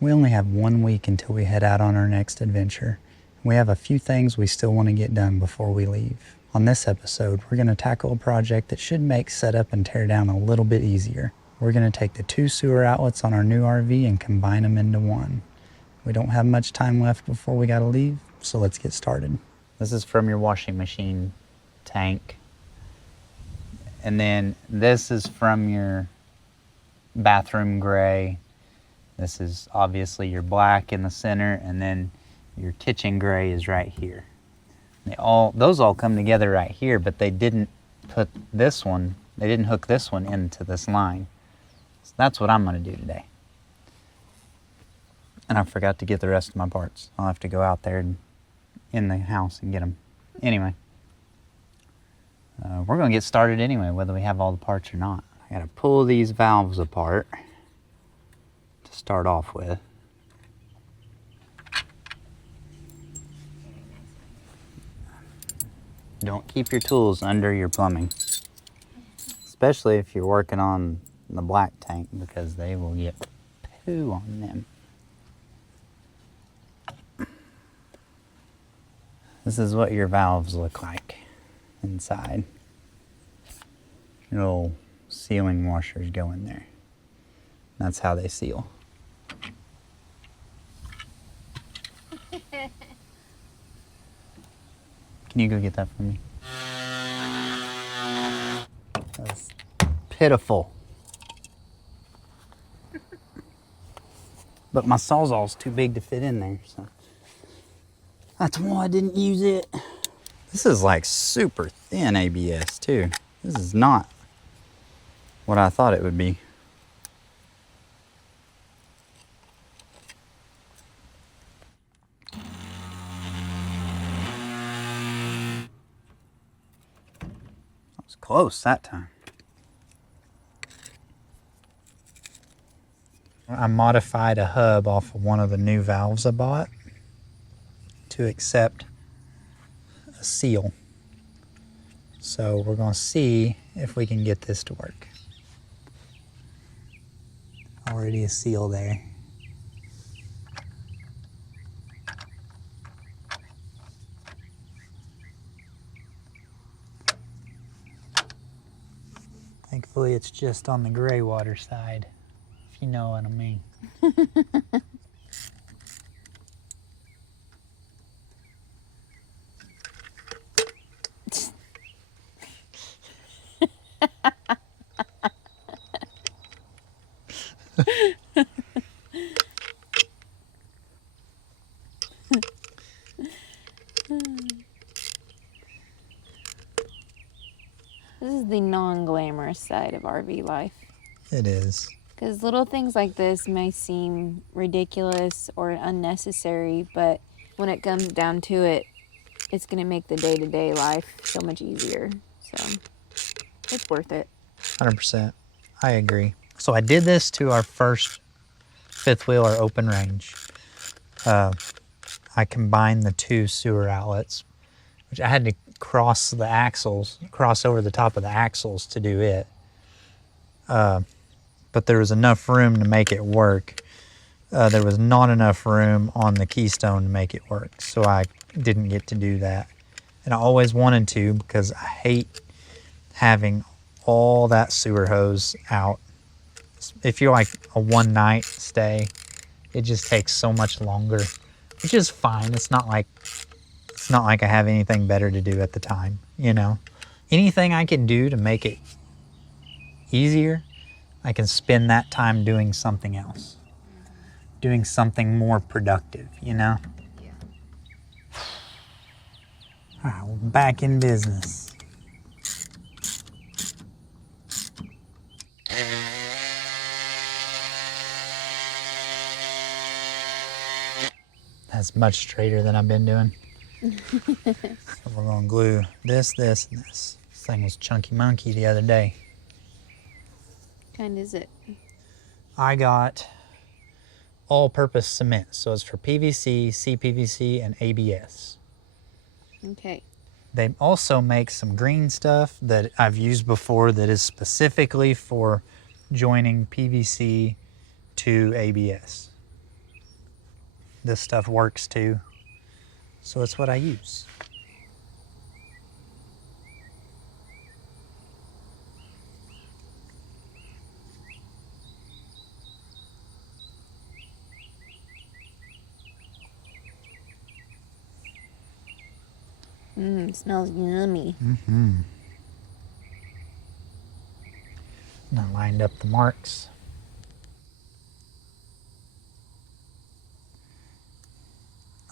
We only have 1 week until we head out on our next adventure. We have a few things we still want to get done before we leave. On this episode, we're going to tackle a project that should make setup and tear down a little bit easier. We're going to take the 2 sewer outlets on our new RV and combine them into one. We don't have much time left before we got to leave, so let's get started. This is from your washing machine tank. And then this is from your bathroom gray. This is obviously your black in the center, and then your kitchen gray is right here. Those all come together right here, but they didn't hook this one into this line. So that's what I'm gonna do today. And I forgot to get the rest of my parts. I'll have to go out there in the house and get them. Anyway, we're gonna get started anyway, whether we have all the parts or not. I gotta pull these valves apart to start off with. Don't keep your tools under your plumbing, especially if you're working on the black tank, because they will get poo on them. This is what your valves look like inside. Your little sealing washers go in there. That's how they seal. Can you go get that for me? That's pitiful. But my Sawzall's too big to fit in there, so that's why I didn't use it. This is like super thin ABS too. This is not what I thought it would be. That was close that time. I modified a hub off of one of the new valves I bought to accept a seal. So we're going to see if we can get this to work. Already a seal there. Thankfully it's just on the gray water side, if you know what I mean. This is the non-glamorous side of RV life. It is. Because little things like this may seem ridiculous or unnecessary, but when it comes down to it, it's going to make the day-to-day life so much easier. So it's worth it. 100%. I agree. So I did this to our first fifth wheel or open range. I combined the 2 sewer outlets, which I had to cross over the top of the axles to do it. But there was enough room to make it work. There was not enough room on the keystone to make it work, so I didn't get to do that. And I always wanted to, because I hate having all that sewer hose out. If you're like a one-night stay, it just takes so much longer, which is fine. It's not like I have anything better to do at the time, you know. Anything I can do to make it easier, I can spend that time doing something else, doing something more productive, you know. Yeah. All right, we're back in business. That's much straighter than I've been doing. So we're gonna glue this, this, and this. This thing was chunky monkey the other day. Kind is it? I got all-purpose cement, so it's for PVC, CPVC, and ABS. Okay. They also make some green stuff that I've used before that is specifically for joining PVC to ABS. this stuff works too. So it's what I use. Smells yummy. Mm-hmm. And I lined up the marks.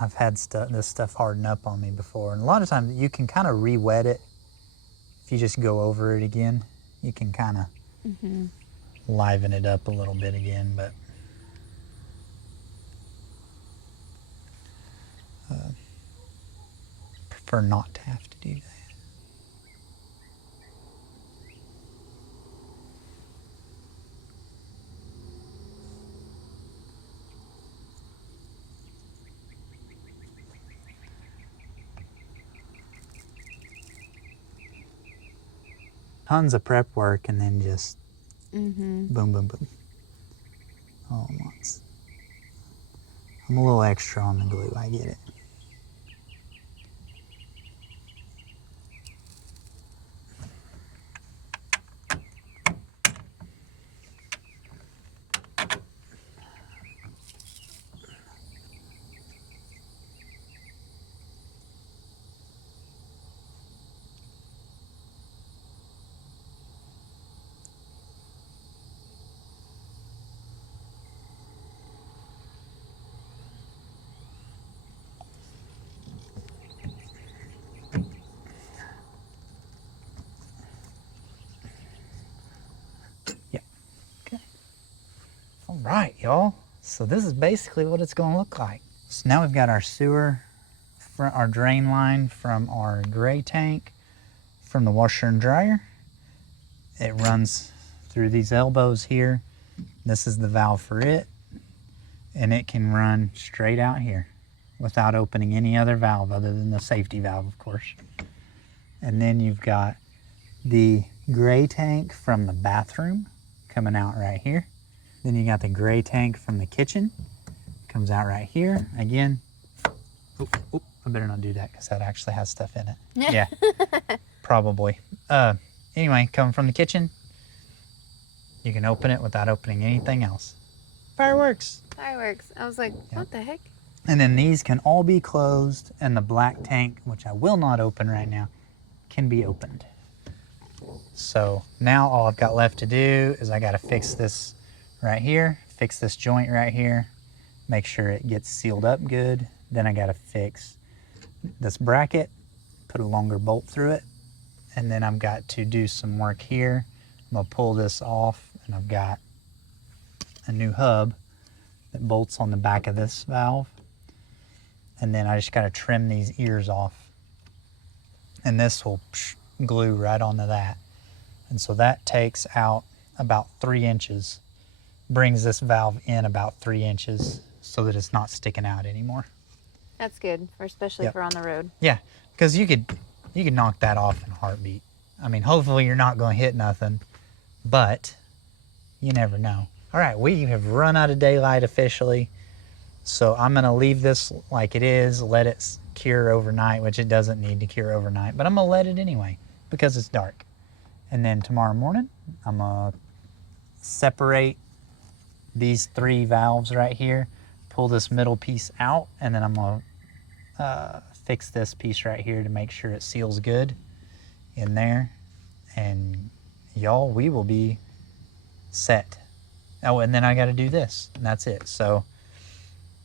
I've had this stuff harden up on me before, and a lot of times you can kind of re-wet it. If you just go over it again, you can kind of liven it up a little bit again, but prefer not to have to do that. Tons of prep work and then just boom, boom, boom. All at once. I'm a little extra on the glue, I get it. All right, y'all. So this is basically what it's going to look like. So now we've got our sewer, our drain line from our gray tank, from the washer and dryer. It runs through these elbows here. This is the valve for it. And it can run straight out here without opening any other valve other than the safety valve, of course. And then you've got the gray tank from the bathroom coming out right here. Then you got the gray tank from the kitchen, comes out right here. Again, I better not do that because that actually has stuff in it. Yeah, probably. Anyway, coming from the kitchen, you can open it without opening anything else. Fireworks. Fireworks. I was like, what the heck? And then these can all be closed, and the black tank, which I will not open right now, can be opened. So now all I've got left to do is I got to fix this right here, fix this joint right here, make sure it gets sealed up good. Then I got to fix this bracket, put a longer bolt through it, and then I've got to do some work here. I'm gonna pull this off, and I've got a new hub that bolts on the back of this valve. And then I just got to trim these ears off, and this will glue right onto that. And so that takes out about 3 inches, brings this valve in about 3 inches so that it's not sticking out anymore. That's good, especially if we're on the road. Yeah, because you could knock that off in a heartbeat. I mean, hopefully you're not going to hit nothing, but you never know. All right, we have run out of daylight officially, so I'm going to leave this like it is, let it cure overnight, which it doesn't need to cure overnight, but I'm going to let it anyway because it's dark. And then tomorrow morning, I'm going to separate these 3 valves right here, pull this middle piece out, and then I'm going to fix this piece right here to make sure it seals good in there. And y'all, we will be set. Oh, and then I got to do this, and that's it. So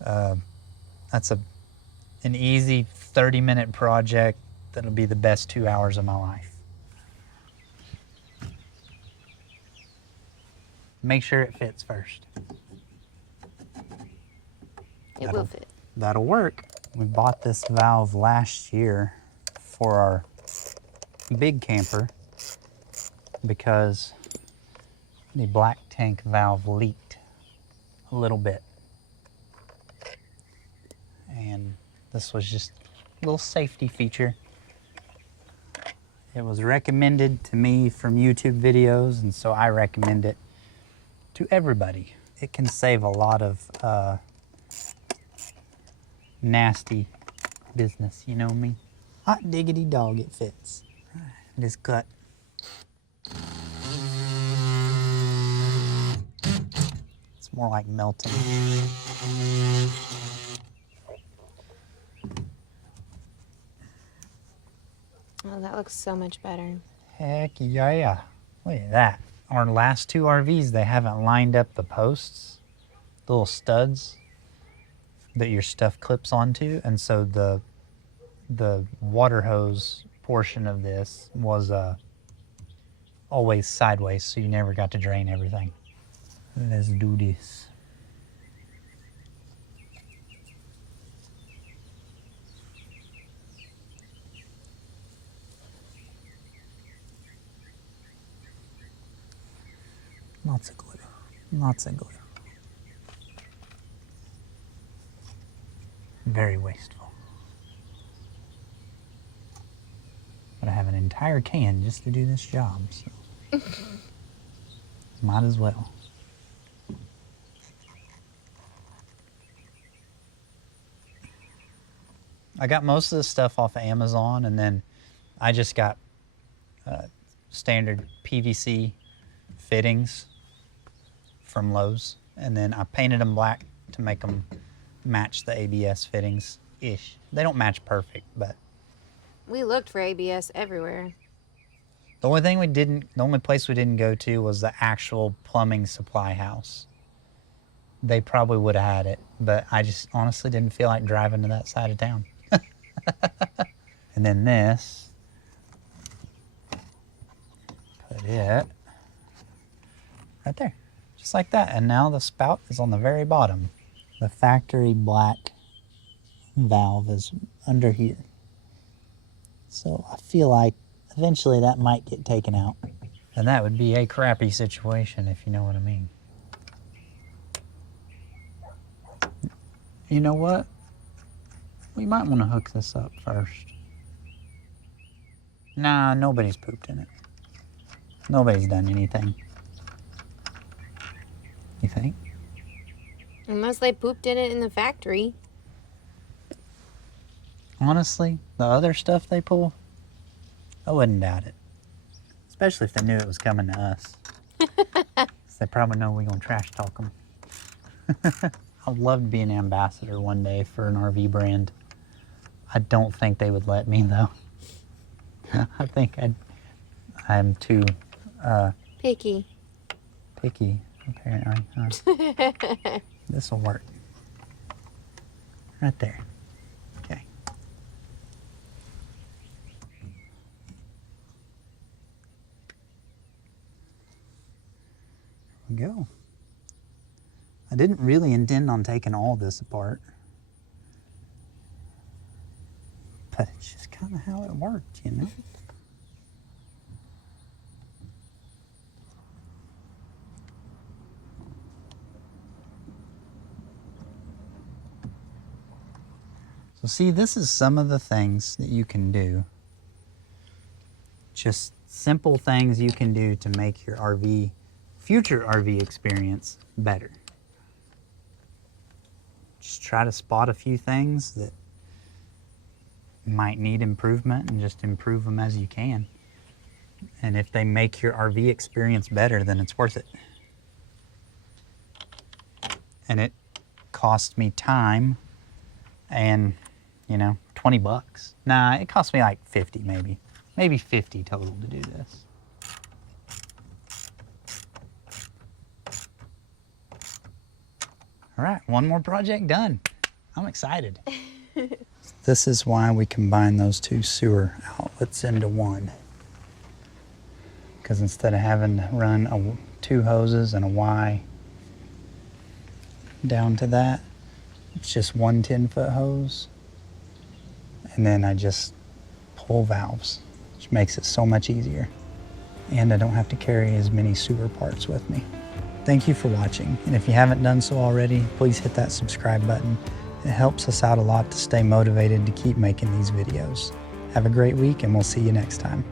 that's an easy 30-minute project that'll be the best 2 hours of my life. Make sure it fits first. It will fit. That'll work. We bought this valve last year for our big camper because the black tank valve leaked a little bit. And this was just a little safety feature. It was recommended to me from YouTube videos, and so I recommend it to everybody. It can save a lot of nasty business, you know me? Hot diggity dog, it fits. It is cut. It's more like melting. Oh, that looks so much better. Heck yeah. Look at that. Our last two RVs, they haven't lined up the posts, the little studs that your stuff clips onto, and so the water hose portion of this was always sideways, so you never got to drain everything. Let's do this. Lots of glue. Lots of glue. Very wasteful. But I have an entire can just to do this job, so might as well. I got most of the stuff off of Amazon, and then I just got standard PVC fittings from Lowe's, and then I painted them black to make them match the ABS fittings-ish. They don't match perfect, but We looked for ABS everywhere. the only place we didn't go to was the actual plumbing supply house. They probably would have had it, but I just honestly didn't feel like driving to that side of town. And then this, put it right there, just like that. And now the spout is on the very bottom. The factory black valve is under here. So I feel like eventually that might get taken out. And that would be a crappy situation, if you know what I mean. You know what? We might want to hook this up first. Nah, nobody's pooped in it. Nobody's done anything. You think? Unless they pooped in it in the factory. Honestly, the other stuff they pull, I wouldn't doubt it. Especially if they knew it was coming to us. They probably know we're going to trash talk them. I'd love to be an ambassador one day for an RV brand. I don't think they would let me, though. I think I'm too Picky. picky, apparently. This will work. Right there. Okay. There we go. I didn't really intend on taking all this apart, but it's just kind of how it worked, you know? So see, this is some of the things that you can do. Just simple things you can do to make your future RV experience better. Just try to spot a few things that might need improvement and just improve them as you can. And if they make your RV experience better, then it's worth it. And it cost me time and, 20 bucks. Nah, it cost me like 50 maybe. Maybe 50 total to do this. All right, one more project done. I'm excited. This is why we combine those two sewer outlets into one. Because instead of having to run two hoses and a Y down to that, it's just one 10-foot hose. And then I just pull valves, which makes it so much easier. And I don't have to carry as many sewer parts with me. Thank you for watching, and if you haven't done so already, please hit that subscribe button. It helps us out a lot to stay motivated to keep making these videos. Have a great week, and we'll see you next time.